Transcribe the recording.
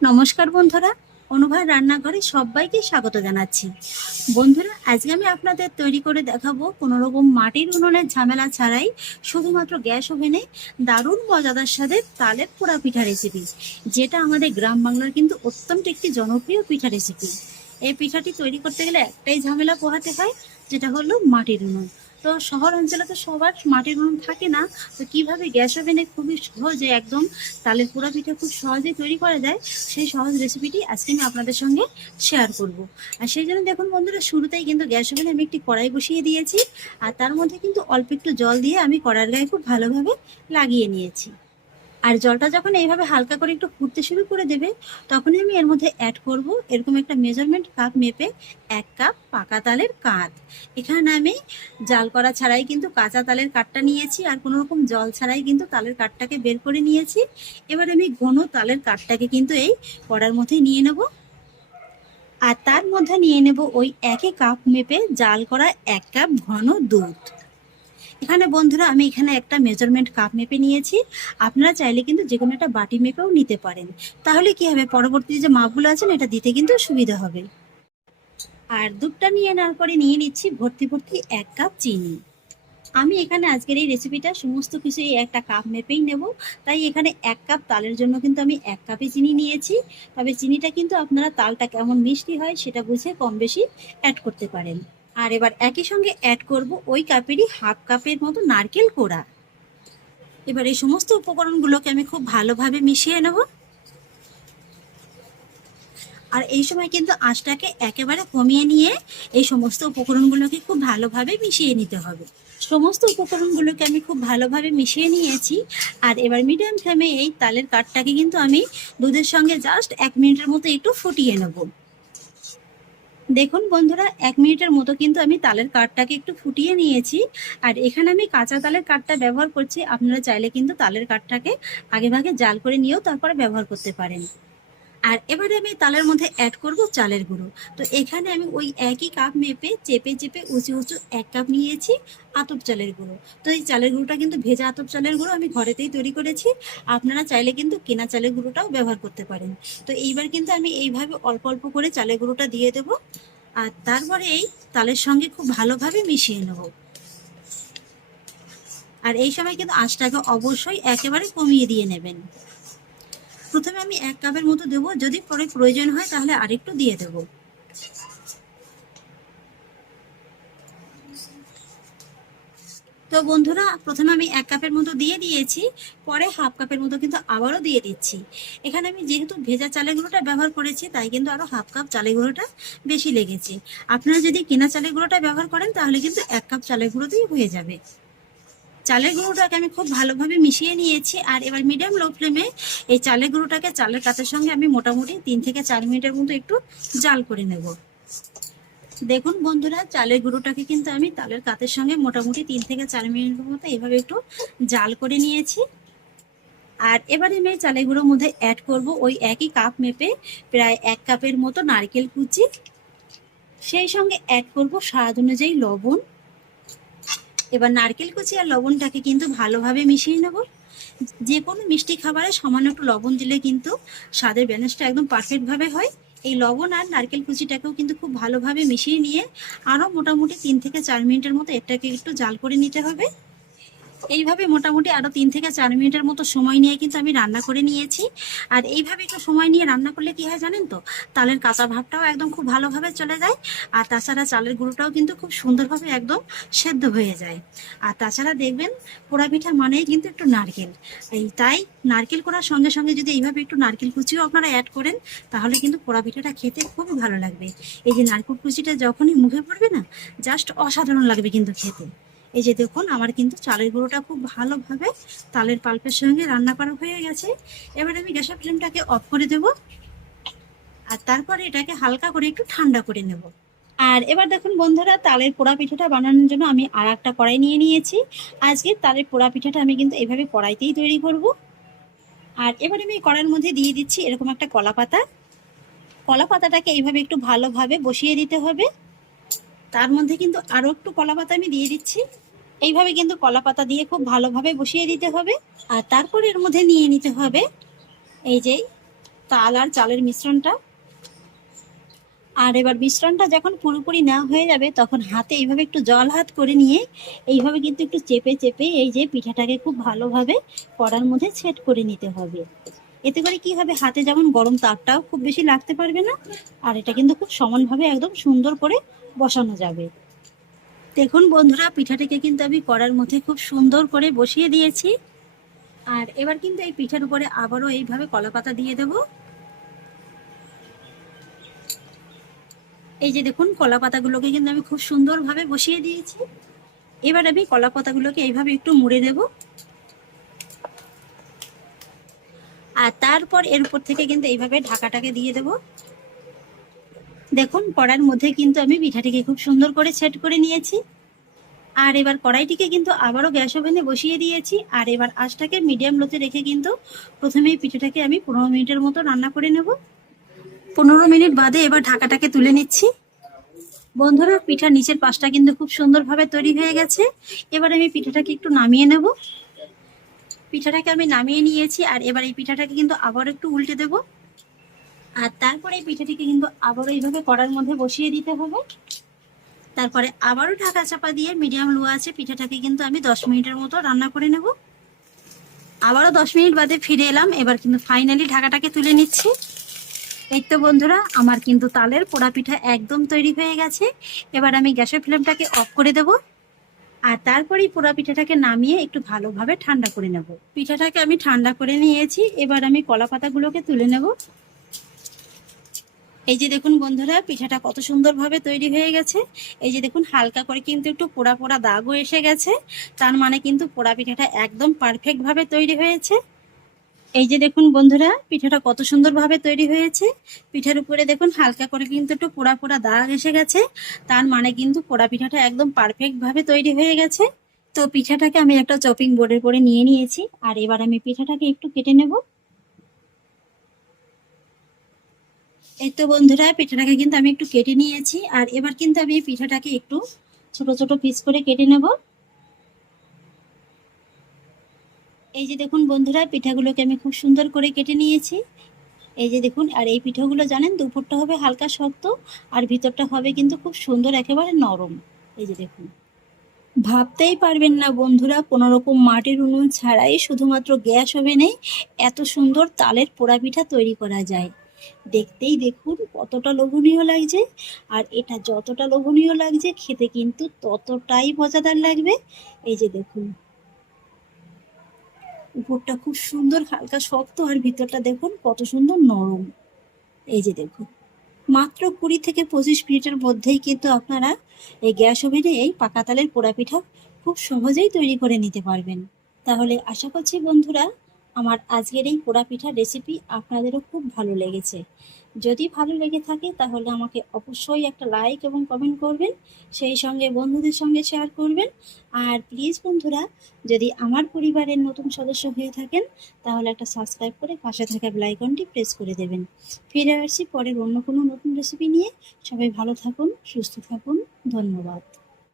নমস্কার বন্ধুরা, অনুভার রান্নাঘরে সবাইকে স্বাগত জানাচ্ছি। বন্ধুরা, আজকে আমি আপনাদের তৈরি করে দেখাবো কোনো রকম মাটির উনুনের ঝামেলা ছাড়াই শুধুমাত্র গ্যাস ওভেনে দারুণ মজাদার স্বাদের তালের পোড়া পিঠা রেসিপি, যেটা আমাদের গ্রাম বাংলার কিন্তু অত্যন্ত একটি জনপ্রিয় পিঠা রেসিপি। এই পিঠাটি তৈরি করতে গেলে একটাই ঝামেলা পোহাতে হয়, যেটা হলো মাটির উনুন। তো শহর অঞ্চলে তো সবার মাটির উনুন থাকে না, তো কিভাবে গ্যাস ওভেনে খুবই সহজে একদম তালের পোড়া পিঠা খুব সহজে তৈরি করা যায়, সেই সহজ রেসিপিটি আজকে আমি আপনাদের সঙ্গে শেয়ার করব। আর সেই জন্য দেখুন বন্ধুরা, শুরুতেই কিন্তু গ্যাস ওভেনে আমি একটি কড়াই বসিয়ে দিয়েছি, আর তার মধ্যে কিন্তু অল্প একটু জল দিয়ে আমি কড়াইয়ের গায়ে খুব ভালোভাবে লাগিয়ে নিয়েছি। আর জলটা যখন এইভাবে হালকা করে একটু ফুটতে শুরু করে দেবে, তখনই আমি এর মধ্যে অ্যাড করব এরকম একটা মেজারমেন্ট কাপ মেপে 1 কাপ পাকা তালের কাঁধ। এখানে আমি জাল করা ছাড়াই কিন্তু কাঁচা তালের কাঠটা নিয়েছি, আর কোনো রকম জল ছাড়াই কিন্তু তালের কাঠটাকে বের করে নিয়েছি। এবার আমি ঘন তালের কাঠটাকে কিন্তু এই কড়ার মধ্যে নিয়ে নেব, আর তার মধ্যে নিয়ে নেব ওই একই কাপ মেপে জাল করা 1 কাপ ঘন দুধ। এখানে বন্ধুরা আমি এখানে একটা মেজারমেন্ট কাপ মেপে নিয়েছি, আপনারা চাইলে কিন্তু যে কোনো একটা বাটি মেপেও নিতে পারেন। তাহলে কি হবে, পরবর্তীতে যে মাপগুলো আছেন এটা দিতে কিন্তু সুবিধা হবে। আর দুধটা নিয়ে নেওয়ার পরে নিয়ে নিচ্ছি ভর্তি ভর্তি 1 কাপ চিনি। আমি এখানে আজকের এই রেসিপিটা সমস্ত কিছু এই একটা কাপ মেপেই নেব, তাই এখানে 1 কাপ তালের জন্য কিন্তু আমি 1 কাপে চিনি নিয়েছি। তবে চিনিটা কিন্তু আপনারা তালটা কেমন মিষ্টি হয় সেটা বুঝে কম বেশি অ্যাড করতে পারেন। আর এবার একই সঙ্গে অ্যাড করব ওই কাপেরই হাফ কাপের মতো নারকেল কোড়া। এবার এই সমস্ত উপকরণগুলোকে আমি খুব ভালোভাবে মিশিয়ে নেব। আর এই সময় কিন্তু আঁচটাকে একেবারে কমিয়ে নিয়ে এই সমস্ত উপকরণগুলোকে খুব ভালোভাবে মিশিয়ে নিতে হবে। সমস্ত উপকরণগুলোকে আমি খুব ভালোভাবে মিশিয়ে নিয়েছি। আর এবার মিডিয়াম ফ্লেমে এই তালের কাঠটাকে কিন্তু আমি দুধের সঙ্গে জাস্ট 1 মিনিটের মতো একটু ফুটিয়ে নেব। দেখুন বন্ধুরা, 1 মিনিটের মতো কিন্তু আমি তালের কাঠটাকে একটু ফুটিয়ে নিয়েছি। আর এখানে আমি কাঁচা তালের কাঠটা ব্যবহার করছি, আপনারা চাইলে কিন্তু তালের কাঠটাকে আগে ভাগে জাল করে নিয়েও তারপরে ব্যবহার করতে পারেন। আর এবারে আমি তালের মধ্যে অ্যাড করব চালের গুঁড়ো। তো এখানে আমি ওই একই কাপ মেপে চেপে চেপে উঁচু উঁচু 1 কাপ নিয়েছি আতপ চালের গুঁড়ো। তো এই চালের গুঁড়োটা কিন্তু ভেজা আতপ চালের গুঁড়ো আমি ঘরেতেই তৈরি করেছি, আপনারা চাইলে কিন্তু কেনা চালের গুঁড়োটাও ব্যবহার করতে পারেন। তো এইবার কিন্তু আমি এইভাবে অল্প অল্প করে চালের গুঁড়োটা দিয়ে দেব, আর তারপরে এই তালের সঙ্গে খুব ভালোভাবে মিশিয়ে নেব। আর এই সময় কিন্তু আঁচটাকে অবশ্যই একেবারে কমিয়ে দিয়ে নেবেন। প্রথমে আমি 1 কাপের মতো দেবো, যদি পরে প্রয়োজন হয় তাহলে আরেকটু দিয়ে দেবো। তো বন্ধুরা, প্রথমে আমি 1 কাপের মতো দিয়ে দিয়েছি, পরে হাফ কাপের মতো কিন্তু আবারও দিয়ে দিচ্ছি। এখানে আমি যেহেতু ভেজা চালের গুঁড়োটা ব্যবহার করেছি, তাই কিন্তু আরো হাফ কাপ চালের গুঁড়োটা বেশি লেগেছে। আপনারা যদি কেনা চালের গুঁড়োটা ব্যবহার করেন তাহলে কিন্তু 1 কাপ চালের গুঁড়োতেই হয়ে যাবে। চালের গুঁড়োটাকে আমি খুব ভালোভাবে মিশিয়ে নিয়েছি। আর এবার মিডিয়াম লো ফ্লেমে এই চালের গুঁড়োটাকে চালের কাঠের সঙ্গে আমি মোটামুটি 3 থেকে 4 মিনিটের মতো একটু জাল করে নেব। দেখুন বন্ধুরা, চালের গুঁড়োটাকে কিন্তু আমি তালের কাঠের সঙ্গে মোটামুটি 3 থেকে 4 মিনিটের মতো এভাবে একটু জাল করে নিয়েছি। আর এবারে আমি চালের গুঁড়োর মধ্যে অ্যাড করব ওই একই কাপ মেপে প্রায় 1 কাপের মতো নারকেল কুচি, সেই সঙ্গে অ্যাড করব স্বাদ অনুযায়ী লবণ। এবার নারকেল কুচি আর লবণটাকে কিন্তু ভালোভাবে মিশিয়ে নেব। যে কোনো মিষ্টি খাবারে সামান্য একটু লবণ দিলে কিন্তু স্বাদের ব্যালেন্সটা একদম পারফেক্ট ভাবে হয়। এই লবণ আর নারকেল কুচিটাকেও কিন্তু খুব ভালোভাবে মিশিয়ে নিয়ে আরও মোটামুটি 3 থেকে 4 মিনিটের মতো এটাকে একটু জাল করে নিতে হবে। এইভাবে মোটামুটি আরো 3 থেকে 4 মিনিটের মতো সময় নিয়ে কিন্তু আমি রান্না করে নিয়েছি। আর এইভাবে একটু সময় নিয়ে রান্না করলে কি হয় জানেন তো, তালের কাঁচা ভাবটাও একদম খুব ভালোভাবে চলে যায়। আর তাছাড়া চালের গুঁড়োটাও কিন্তু খুব সুন্দরভাবে একদম সেদ্ধ হয়ে যায়। আর তাছাড়া দেখবেন, পোড়া পিঠা মানেই কিন্তু একটু নারকেল, তাই নারকেল করার সঙ্গে সঙ্গে যদি এইভাবে একটু নারকেল কুচিও আপনারা অ্যাড করেন, তাহলে কিন্তু পোড়া পিঠাটা খেতে খুবই ভালো লাগবে। এই যে নারকেল কুচিটা যখনই মুখে পড়বে না, জাস্ট অসাধারণ লাগবে কিন্তু খেতে। এই যে দেখুন, আমার কিন্তু চালের গুঁড়োটা খুব ভালোভাবে তালের পাল্পের সঙ্গে রান্না করা হয়ে গেছে। এবার আমি গ্যাসের ফ্লেমটাকে অফ করে দেব, আর তারপরে এটাকে হালকা করে একটু ঠান্ডা করে নেব। আর এবার দেখুন বন্ধুরা, তালের পোড়া পিঠাটা বানানোর জন্য আমি আর একটা কড়াই নিয়ে নিয়েছি। আজকে তালের পোড়া পিঠাটা আমি কিন্তু এভাবে কড়াইতেই তৈরি করব। আর এবার আমি কড়াইয়ের মধ্যে দিয়ে দিচ্ছি এরকম একটা কলা পাতা। কলা পাতাটাকে এইভাবে একটু ভালোভাবে বসিয়ে দিতে হবে। তার মধ্যে কিন্তু আরো একটু কলা পাতা আমি দিয়ে দিচ্ছি। এইভাবে কিন্তু কলা পাতা দিয়ে খুব ভালোভাবে বসিয়ে দিতে হবে। আর তারপর এর মধ্যে নিয়ে নিতে হবে এই যে তাল আর চালের মিশ্রণটা। আর এবার মিশ্রণটা যখন পুরোপুরি না হয়ে যাবে তখন হাতে এইভাবে একটু জল হাত করে নিয়ে এইভাবে কিন্তু একটু চেপে চেপে এই যে পিঠাটাকে খুব ভালোভাবে কড়ার মধ্যে সেট করে নিতে হবে। এতে করে কি হবে, হাতে যেমন গরম তাপটাও খুব বেশি লাগতে পারবে না, আর এটা কিন্তু খুব সমানভাবে একদম সুন্দর করে বসানো যাবে। দেখুন বন্ধুরা, পিঠাটাকে কিন্তু আমি কড়ার মধ্যে খুব সুন্দর করে বসিয়ে দিয়েছি। আর এবার কিন্তু এই পিঠার উপরে আবারও এইভাবে কলাপাতা দিয়ে দেব। এই যে দেখুন, কলা পাতাগুলোকে কিন্তু আমি খুব সুন্দরভাবে বসিয়ে দিয়েছি। এবার আমি কলা পাতাগুলোকে এইভাবে একটু মুড়ে দেব, আর তারপর এর উপর থেকে কিন্তু এইভাবে ঢাকাটাকে দিয়ে দেব। দেখুন কড়াইয়ের মধ্যে কিন্তু আমি পিঠাটিকে খুব সুন্দর করে সেট করে নিয়েছি। আর এবার কড়াইটিকে কিন্তু আবারও গ্যাস ওভেনে বসিয়ে দিয়েছি। আর এবার আঁচটাকে মিডিয়াম লোতে রেখে কিন্তু প্রথমেই পিঠাটাকে আমি 15 মিনিটের মতো রান্না করে নেব। 15 মিনিট বাদে এবার ঢাকাটাকে তুলে নিচ্ছি। বন্ধুরা, পিঠার নিচের পাশটা কিন্তু খুব সুন্দরভাবে তৈরি হয়ে গেছে। এবার আমি পিঠাটাকে একটু নামিয়ে নেব। পিঠাটাকে আমি নামিয়ে নিয়েছি, আর এবার এই পিঠাটাকে কিন্তু আবার একটু উল্টে দেব। আর তারপরে এই পিঠাটিকে কিন্তু আবারও এইভাবে কড়ার মধ্যে বসিয়ে দিতে হবে। তারপরে আবারও ঢাকা চাপা দিয়ে মিডিয়াম লো আছে পিঠাটাকে কিন্তু আমি 10 মিনিটের মতো রান্না করে নেব। আবারও 10 মিনিট বাদে ফিরে এলাম। এবার কিন্তু ফাইনালি ঢাকাটাকে তুলে নিচ্ছি। এই তো বন্ধুরা, আমার কিন্তু তালের পোড়া পিঠা একদম তৈরি হয়ে গেছে। এবার আমি গ্যাসের ফ্লেমটাকে অফ করে দেব, আর তারপরেই পোড়া পিঠাটাকে নামিয়ে একটু ভালোভাবে ঠান্ডা করে নেব। পিঠাটাকে আমি ঠান্ডা করে নিয়েছি। এবার আমি কলা পাতাগুলোকে তুলে নেব। এই যে দেখুন বন্ধুরা, পিঠাটা কত সুন্দরভাবে তৈরি হয়ে গেছে। এই যে দেখুন, হালকা করে কিন্তু একটু পোড়া পোড়া দাগও এসে গেছে। তার মানে কিন্তু পোড়া পিঠাটা একদম পারফেক্ট ভাবে তৈরি হয়েছে। এই যে দেখুন বন্ধুরা, পিঠাটা কত সুন্দরভাবে তৈরি হয়েছে। পিঠার উপরে দেখুন হালকা করে কিন্তু একটু পোড়া পোড়া দাগ এসে গেছে। তার মানে কিন্তু পোড়া পিঠাটা একদম পারফেক্ট ভাবে তৈরি হয়ে গেছে। তো পিঠাটাকে আমি একটা চপিং বোর্ডের পরে নিয়ে নিয়েছি। আর এবার আমি পিঠাটাকে একটু কেটে নেব। এই তো বন্ধুরা, পিঠাটাকে কিন্তু আমি একটু কেটে নিয়েছি। আর এবার কিন্তু আমি এই পিঠাটাকে একটু ছোট ছোট পিস করে কেটে নেব। এই যে দেখুন বন্ধুরা, পিঠাগুলোকে আমি খুব সুন্দর করে কেটে নিয়েছি। এই যে দেখুন, আর এই পিঠাগুলো জানেন দুপুরটা হবে হালকা শক্ত, আর ভিতরটা হবে কিন্তু খুব সুন্দর একেবারে নরম। এই যে দেখুন, ভাবতেই পারবেন না বন্ধুরা, কোনো রকম মাটির উনুন ছাড়াই শুধুমাত্র গ্যাস ওভেনে এত সুন্দর তালের পোড়া পিঠা তৈরি করা যায়। দেখতেই দেখুন কতটা লোভনীয় লাগছে। আর এটা যতটা লোভনীয় লাগছে, খেতে কিন্তু ততটাই মজাদার লাগবে। এই যে দেখুন, উপরটা খুব সুন্দর হালকা শক্ত, আর ভিতরটা দেখুন কত সুন্দর নরম। এই যে দেখুন, মাত্র 20 থেকে 25 মিনিটের মধ্যেই কিন্তু আপনারা এই গ্যাস ওভেনে এই পাকা তালের পোড়া পিঠা খুব সহজেই তৈরি করে নিতে পারবেন। তাহলে আশা করছি বন্ধুরা, আমার আজকের এই পোড়া পিঠার রেসিপি আপনাদেরও খুব ভালো লেগেছে। যদি ভালো লেগে থাকে তাহলে আমাকে অবশ্যই একটা লাইক এবং কমেন্ট করবেন, সেই সঙ্গে বন্ধুদের সঙ্গে শেয়ার করবেন। আর প্লিজ বন্ধুরা, যদি আমার পরিবারের নতুন সদস্য হয়ে থাকেন তাহলে একটা সাবস্ক্রাইব করে পাশে থাকা বেল আইকনটি প্রেস করে দেবেন। ফিরে আসছি পরের অন্য কোনো নতুন রেসিপি নিয়ে। সবাই ভালো থাকুন, সুস্থ থাকুন। ধন্যবাদ।